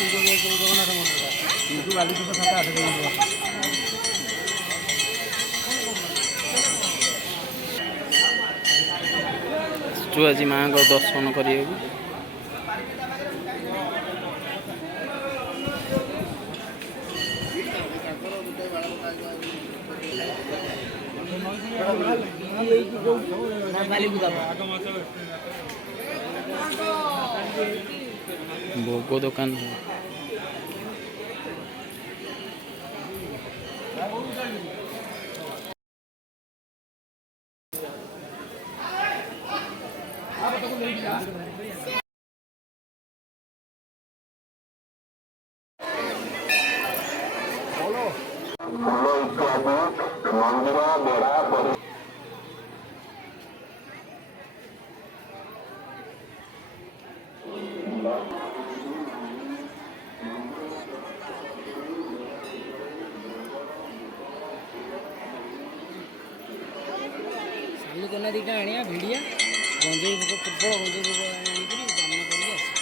ଜଗନ୍ନାଥ ମନ୍ଦିର କିନ୍ତୁ ବାଲିଚୁପ 7-8 କିଲୋମିଟର। ଆଜି ମାଆଙ୍କ ଦର୍ଶନ କରିବାକୁ। ଭୋଗ ଦୋକାନ କନା ଦୁଇଟା ଆଣିବା ଭିଡ଼ିଆ ଗଞ୍ଜେଇ ଭୋଗ ପ୍ରବଳ ଗଞ୍ଜେଇ ଭୋଗ ଆଣିକିରି ଦାନ କରିକି ଆସିବା।